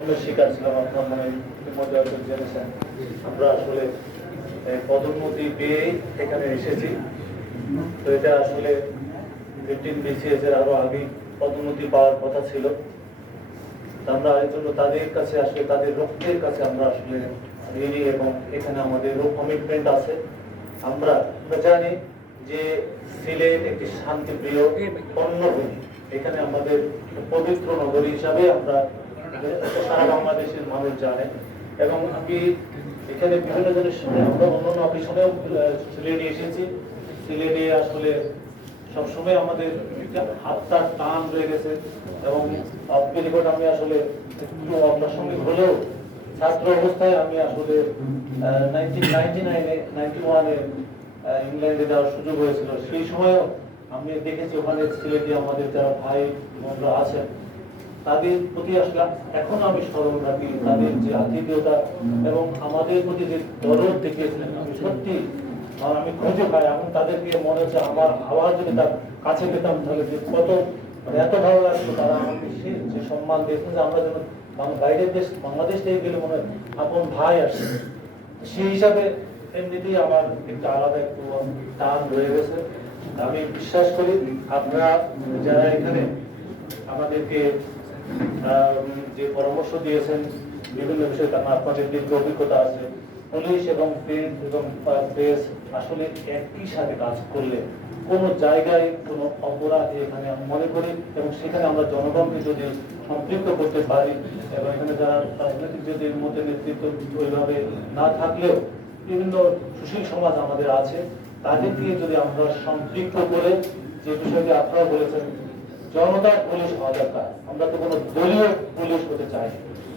শিকার ছিলাম আপনার মনে ইতিমধ্যে জেনেছেন আমরা আসলে পদোন্নতি পেয়েই এখানে এসেছি তো এটা আসলে ফিফটিন বিসিএস এর আরও আগে পদোন্নতি পাওয়ার কথা ছিল আমরা এই জন্য তাদের কাছে আসলে তাদের রক্তের কাছে আমরা আসলে ঋণী এবং এখানে আমাদের কমিটমেন্ট আছে আমরা জানি যে সিলেট একটি শান্তিপ্রিয় অন্যভূমি এখানে আমাদের পবিত্র নগরী হিসাবে আমরা সারা বাংলাদেশের মানুষ জানে। এবং আমি এখানে বিভিন্ন জনের সঙ্গে আমরা অন্যান্য অফিসনেও সিলেটে এসেছি। সিলেটে আসলে সবসময় আমাদের হাতটার টান রয়ে গেছে। এবং আমি আসলে একটু অপ্রাসঙ্গিক হলেও ছাত্র অবস্থায় আমি আসলে ইংল্যান্ডে যাওয়ার সুযোগ হয়েছিল। সেই সময়ও আমি দেখেছি ওখানে সিলেটে আমাদের যারা ভাই বোনরা আছেন তাদের প্রতি আসলে এখন আমি স্মরণ রাখি তাদের যে আতিথেয়তা এবং আমাদের প্রতি যে দরদ দেখিয়েছিলেন আমি সত্যি আমি খুঁজে পাই এখন তাদেরকে মনে হচ্ছে আমার আবার যদি তার কাছে পেতাম তাহলে যে কত মানে এত ভালো লাগতো তারা আমাকে যে সম্মান দিয়েছেন যে আমরা যেন বাইরের দেশ বাংলাদেশ থেকে গেলে মনে হয় আপন ভাই আসছে সেই হিসাবে এমনিতেই আমার একটা আলাদা একটু টান রয়ে গেছে। আমি বিশ্বাস করি আপনারা যারা এখানে আমাদেরকে আম, যে পরামর্শ দিয়েছেন, বিভিন্ন বিষয়ে কারণ আপনাদের দীর্ঘ অভিজ্ঞতা আছে। পুলিশ এবং প্রিন্ট এবং প্রেস আসলে একই সাথে কাজ করলে কোনো জায়গায় কোনো অপরাধে এখানে মনে করি এবং সেখানে আমরা জনগণকে যদি সম্পৃক্ত করতে পারি এবং এখানে যারা রাজনৈতিক যদি মধ্যে নেতৃত্ব ওইভাবে না থাকলেও বিভিন্ন সুশীল সমাজ আমাদের আছে, তাদেরকে যদি আমরা সম্পৃক্ত করে যে বিষয়টি আপনারা বলেছেন জনতার পুলিশ হওয়া দরকার। আমরা তো কোনো দলীয় পুলিশ হতে চাই।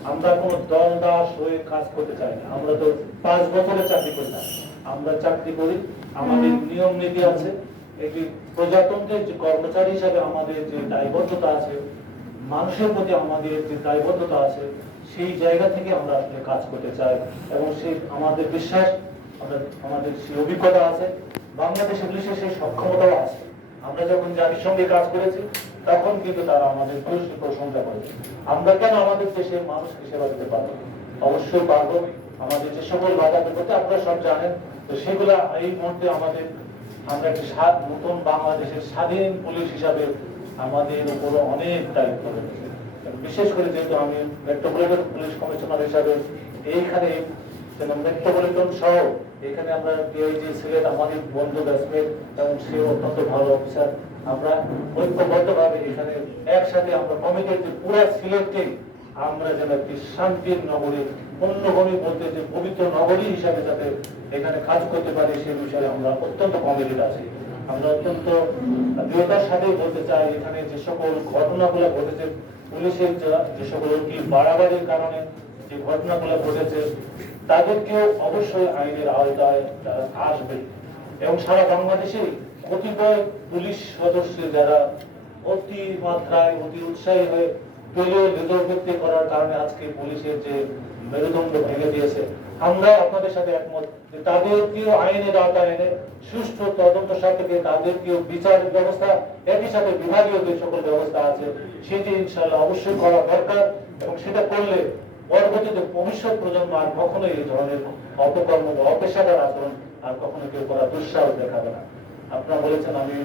আমরা কোনো দল, দাস হয়ে কাজ করতে চাই না। আমরা তো পাঁচ বছরে চাকরি করি না। আমরা চাকরি করি, আমাদের নিয়ম নীতি আছে। একটি প্রজাতন্ত্রের যে কর্মচারী হিসাবে আমাদের যে দায়বদ্ধতা আছে, মানুষের প্রতি আমাদের যে দায়বদ্ধতা আছে, সেই জায়গা থেকে আমরা আসলে কাজ করতে চাই। এবং সেই আমাদের বিশ্বাস, আমরা, আমাদের সেই অভিজ্ঞতা আছে। বাংলাদেশ পুলিশের সেই সক্ষমতাও আছে। আমরা যখন জাতিসংঘে কাজ করেছি তখন কিন্তু তারা আমাদের প্রশংসা করেছে আমরা কেন আমাদের দেশের মানুষকে সেবা দিতে পারব? অবশ্যই পারব। আমাদের যে সকল বাধা বিপত্তি, আপনারা সব জানেন। তো সেগুলা এই মুহূর্তে আমাদের, আমরা একটি স্বাদ নতুন বাংলাদেশের স্বাধীন পুলিশ হিসাবে আমাদের উপর অনেক দায়িত্ব রয়েছে। বিশেষ করে যেহেতু আমি মেট্রোপলিটন পুলিশ কমিশনার হিসাবে এইখানে মেট্রোপলিটন সহ এখানে আমরা ডিআইজি সিলেট আমাদের বন্ধু ব্যাটসম্যান এবং সে অত্যন্ত ভালো অফিসার আমরা ঐক্যবদ্ধভাবে এখানে একসাথে আমরা কমিটির যে পুরো সিলেটকে আমরা যেন একটি শান্তির নগরী অন্যভূমি বলতে যে পবিত্র নগরী হিসাবে যাতে এখানে কাজ করতে পারি সেই বিষয়ে আমরা অত্যন্ত কমিটেড আছি। আমরা অত্যন্ত দৃঢ়তার সাথেই বলতে চাই, এখানে যে সকল ঘটনাগুলো ঘটেছে, পুলিশের যে সকল কি বাড়াবাড়ির কারণে যে ঘটনাগুলো ঘটেছে তাদেরকেও অবশ্যই আইনের আওতায় তারা আসবে। এবং সারা বাংলাদেশে কতিপয় পুলিশ সদস্য যারা অতি মাত্রায়, অতি উৎসাহী হয়ে মেরুদণ্ড ভেঙে দিয়েছে, আমরা আপনাদের সাথে একমত আইনের এনে তদন্ত তাদেরকেও বিচার ব্যবস্থা, একই সাথে বিভাগীয় যে ব্যবস্থা আছে ইনশাল্লাহ অবশ্যই করা দরকার এবং সেটা করলে পরবর্তীতে ভবিষ্যৎ প্রজন্ম আর কখনোই এই ধরনের অপকর্ম বা অপেশাদার আচরণ আর কখনো কেউ করা দুঃসাহস দেখাবে না। আপনারা বলেছেন আমি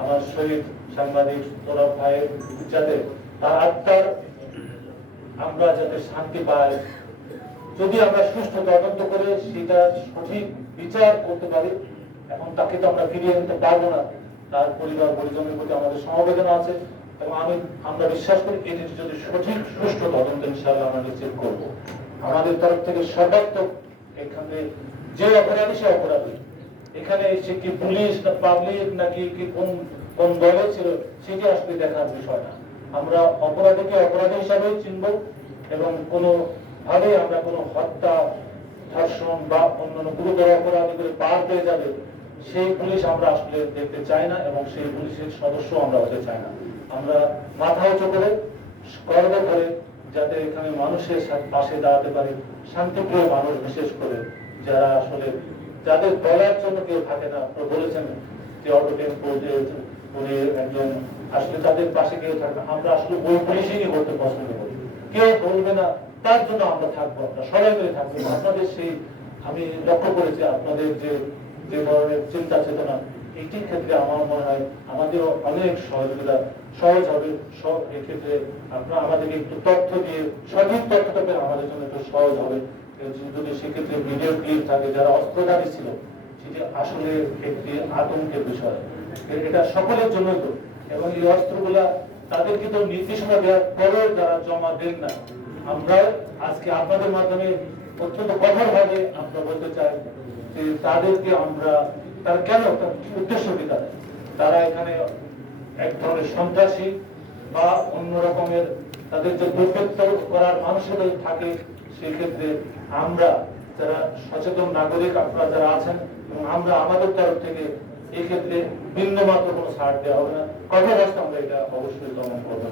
আমার শহীদ সাংবাদিক তোরফ ভাইয়ের যাতে তার আত্মার আমরা যাতে শান্তি পাই, যদি আমরা সুস্থ তদন্ত করে সেটা সঠিক বিচার করতে পারি, এখন তাকে তো আমরা ফিরিয়ে আনতে পারব না। তার পরিবার পরিজনের প্রতি আমাদের সমবেদনা আছে। এবং আমি, আমরা বিশ্বাস করি এটি যদি সঠিক, সুষ্ঠু তদন্ত ইনশাআল্লাহ আমরা নিশ্চিত করব। আমাদের তরফ থেকে সর্বাত্মক এখানে যে অপরাধী, সে অপরাধী। এখানে সে কি পুলিশ না পাবলিক নাকি কি কোন কোন দলে ছিল সেটি আসলে দেখার বিষয় না। আমরা অপরাধীকে অপরাধী হিসাবে চিনব এবং কোনো ভাবে আমরা কোনো হত্যা, ধর্ষণ বা অন্যান্য গুরুতর অপরাধী করে পার পেয়ে যাবে সেই পুলিশ আমরা আসলে দেখতে চাই না এবং সেই পুলিশের সদস্য আমরা হতে চাই না। আমরা মাথা উঁচু করে, গর্ব করে যাতে এখানে মানুষের পাশে দাঁড়াতে পারি, শান্তিপ্রিয় মানুষ বিশেষ করে যারা আসলে যাদের বলার জন্য কেউ থাকে না। আপনারা বলেছেন যে অটো টেম্পো যে উনি একজন আসলে তাদের পাশে কেউ থাকে না। আমরা আসলে ওই পুলিশই করতে পছন্দ করি। কেউ বলবে না, তার জন্য আমরা থাকব, আমরা সবাই মিলে থাকব। আপনাদের সেই, আমি লক্ষ্য করেছি আপনাদের যে যে ধরনের চিন্তা চেতনা এইটির ক্ষেত্রে আমার মনে হয় আমাদেরও অনেক সহযোগিতা সহজ হবে। এক্ষেত্রে আপনারা আমাদেরকে একটু তথ্য দিয়ে, সঠিক তথ্যটা পেলে আমাদের জন্য একটু সহজ হবে। যদি সেক্ষেত্রে ভিডিও ক্লিপ থাকে, যারা অস্ত্রধারী ছিল, সেটি আসলে একটি আতঙ্কের বিষয়। এটা সকলের জন্য তো। এবং এই অস্ত্রগুলা তাদেরকে তো নির্দেশনা দেওয়ার পরেও যারা জমা দেন না আমরা আজকে আপনাদের মাধ্যমে অত্যন্ত কঠোরভাবে আমরা বলতে চাই। তাদেরকে আমরা, তার কেন তার উদ্দেশ্য কি তারা এখানে এক ধরনের সন্ত্রাসী বা অন্য রকমের তাদের যে দুর্বৃত্ত করার মানসিকতা থাকে সেই ক্ষেত্রে আমরা যারা সচেতন নাগরিক, আপনারা যারা আছেন এবং আমরা আমাদের তরফ থেকে এই ক্ষেত্রে ভিন্ন মাত্র কোনো ছাড় দেওয়া হবে না। কঠোর হস্তে আমরা এটা অবশ্যই দমন করব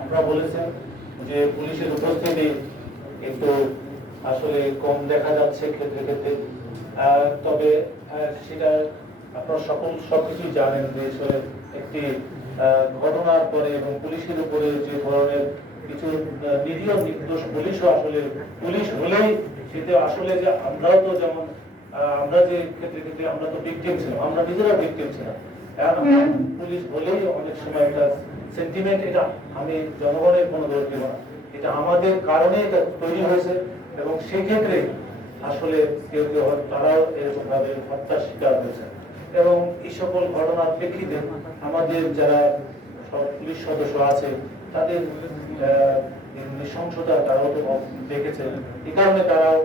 আপনারা বলেছেন যে পুলিশের উপস্থিতি একটু আসলে কম দেখা যাচ্ছে ক্ষেত্রে ক্ষেত্রে। তবে সেটা আপনারা সকল সবকিছুই জানেন যে আসলে একটি ঘটনার পরে এবং পুলিশের উপরে যে ধরনের কিছু নিরীহ নির্দোষ পুলিশও আসলে পুলিশ হলেই সেটা আসলে যে আমরাও তো যেমন আমরা যে ক্ষেত্রে ক্ষেত্রে আমরা তো ভিকটিম ছিলাম আমরা নিজেরা ভিকটিম ছিলাম। কারণ পুলিশ বলেই অনেক সময় একটা সেন্টিমেন্ট এটা আমি জনগণের কোনো দোষ দেব না। এটা আমাদের কারণে এটা তৈরি হয়েছে এবং সেক্ষেত্রে আসলে কেউ কেউ তারাও এরকম ভাবে হত্যার শিকার হয়েছে। এবং এই সকল ঘটনার প্রেক্ষিতে আমাদের যারা পুলিশ সদস্য আছে, তাদের নৃশংসতা তারাও তো দেখেছে। এই কারণে তারাও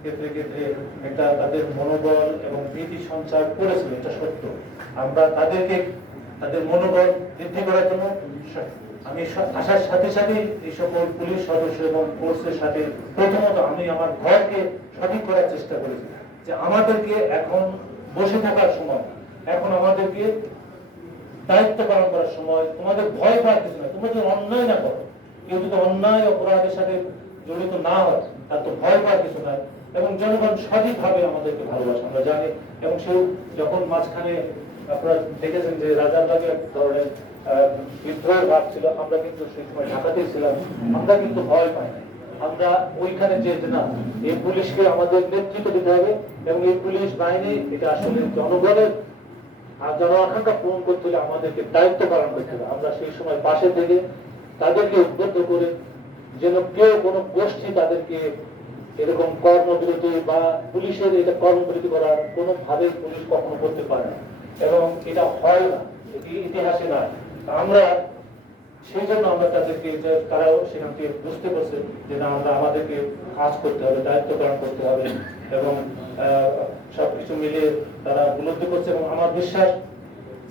ক্ষেত্রে ক্ষেত্রে একটা তাদের মনোবল এবং ভীতি সঞ্চার করেছিল, এটা সত্য। আমরা তাদেরকে, তাদের মনোবল বৃদ্ধি করার জন্য আমি আসার সাথে সাথে এই সকল পুলিশ সদস্য এবং ফোর্সের সাথে প্রথমত আমি আমার ঘরকে সঠিক করার চেষ্টা করেছি যে আমাদেরকে এখন বসে থাকার সময়, এখন আমাদেরকে দায়িত্ব পালন করার সময়, তোমাদের ভয় পাওয়ার কিছু না তোমরা যদি অন্যায় না করো, কেউ যদি অন্যায় অপরাধের সাথে জড়িত না হয়, তার তো ভয় পাওয়ার কিছু নাই এবং জনগণ সঠিকভাবে আমাদেরকে ভালোবাসে, আমরা জানি। এবং সেও যখন মাঝখানে আপনারা দেখেছেন যে রাজার লাগে এক ধরনের আমরা কিন্তু সেই সময় ঢাকাতেই ছিলাম, আমরা কিন্তু ভয় পাই আমরা ওইখানে না এই পুলিশকে আমাদের নেতৃত্ব দিতে হবে এবং এই পুলিশ বাহিনী, এটা আসলে জনগণের আর পূরণ করতে আমাদেরকে দায়িত্ব পালন করতে হবে। আমরা সেই সময় পাশে থেকে তাদেরকে উদ্বুদ্ধ করে যেন কেউ কোনো গোষ্ঠী তাদেরকে এরকম কর্মবিরতি বা পুলিশের এটা কর্মবিরতি করার কোনো ভাবে পুলিশ কখনো করতে পারে না। এবং এটা হয় না, এটি ইতিহাসে নয়। আমরা সেই জন্য আমরা তাদেরকে তারাও সেখান থেকে বুঝতে পারছে যে না, আমরা আমাদেরকে কাজ করতে হবে দায়িত্ব পালন করতে হবে এবং সবকিছু মিলিয়ে তারা উপলব্ধি করছে এবং আমার বিশ্বাস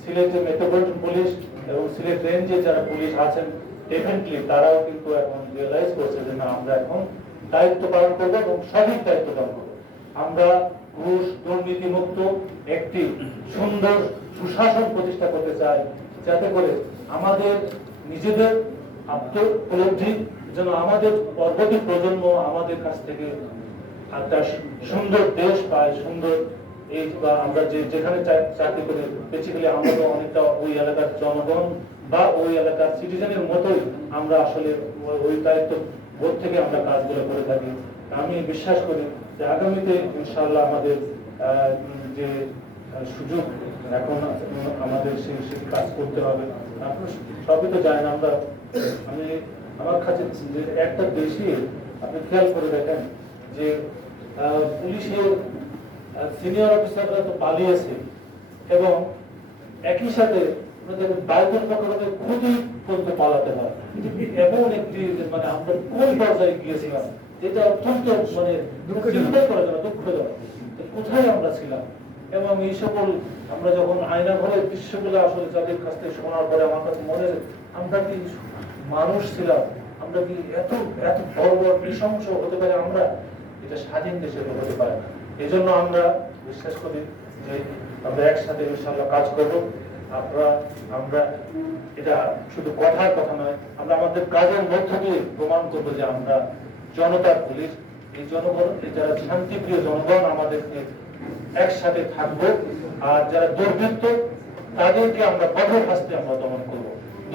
সিলেটের মেট্রোপলিটন পুলিশ এবং সিলেট রেঞ্জে যারা পুলিশ আছেন ডেফিনেটলি তারাও কিন্তু এখন রিয়েলাইজ করছে যে না, আমরা এখন দায়িত্ব পালন করব এবং সঠিক দায়িত্ব পালন করব। আমরা ঘুষ দুর্নীতি মুক্ত একটি সুন্দর সুশাসন প্রতিষ্ঠা করতে চাই। যাতে করে আমাদের নিজেদের আত্ম উপলব্ধি যেন আমাদের পরবর্তী প্রজন্ম আমাদের কাছ থেকে একটা সুন্দর দেশ পায়, সুন্দর এই বা আমরা যে যেখানে চাকরি করি বেসিক্যালি আমরা অনেকটা ওই এলাকার জনগণ বা ওই এলাকার সিটিজেনের মতোই আমরা আসলে ওই- দায়িত্ব বোধ থেকে আমরা কাজগুলো করে থাকি। আমি বিশ্বাস করি যে আগামীতে ইনশাআল্লাহ আমাদের যে সুযোগ এখন আমাদের সেই সেই কাজ করতে হবে। আপনার সবই তো জানেন আমরা আমি আমার কাছে যে একটা দেশে আপনি খেয়াল করে দেখেন যে পুলিশের সিনিয়র অফিসাররা তো পালিয়েছে এবং একই সাথে বাইরের পক্ষ খুবই পর্যন্ত পালাতে হয়। এমন একটি মানে আমরা কোন পর্যায়ে গিয়েছিলাম যেটা অত্যন্ত মানে চিন্তা করা যায় দুঃখজনক। কোথায় আমরা ছিলাম? এবং এই সকল আমরা যখন আয়না ঘরের দৃশ্যগুলো আসলে যাদের কাছ থেকে শোনার পরে আমার কাছে মনে আমরা কি মানুষ ছিলাম? আমরা কি এত এত বড় বড় নৃশংস হতে পারে আমরা? এটা স্বাধীন দেশে হতে পারে এই জন্য আমরা বিশ্বাস করি যে আমরা একসাথে ইনশাল্লাহ কাজ করব। আপনারা, আমরা এটা শুধু কথার কথা নয়, আমরা আমাদের কাজের মধ্য দিয়ে প্রমাণ করব যে আমরা জনতার পুলিশ। এই জনগণ, এই যারা শান্তিপ্রিয় জনগণ আমাদেরকে একসাথে থাকব। আর যারা দুর্বৃত্ত তাদেরকে আমরা কঠোর হাসতে আমরা দমন করব।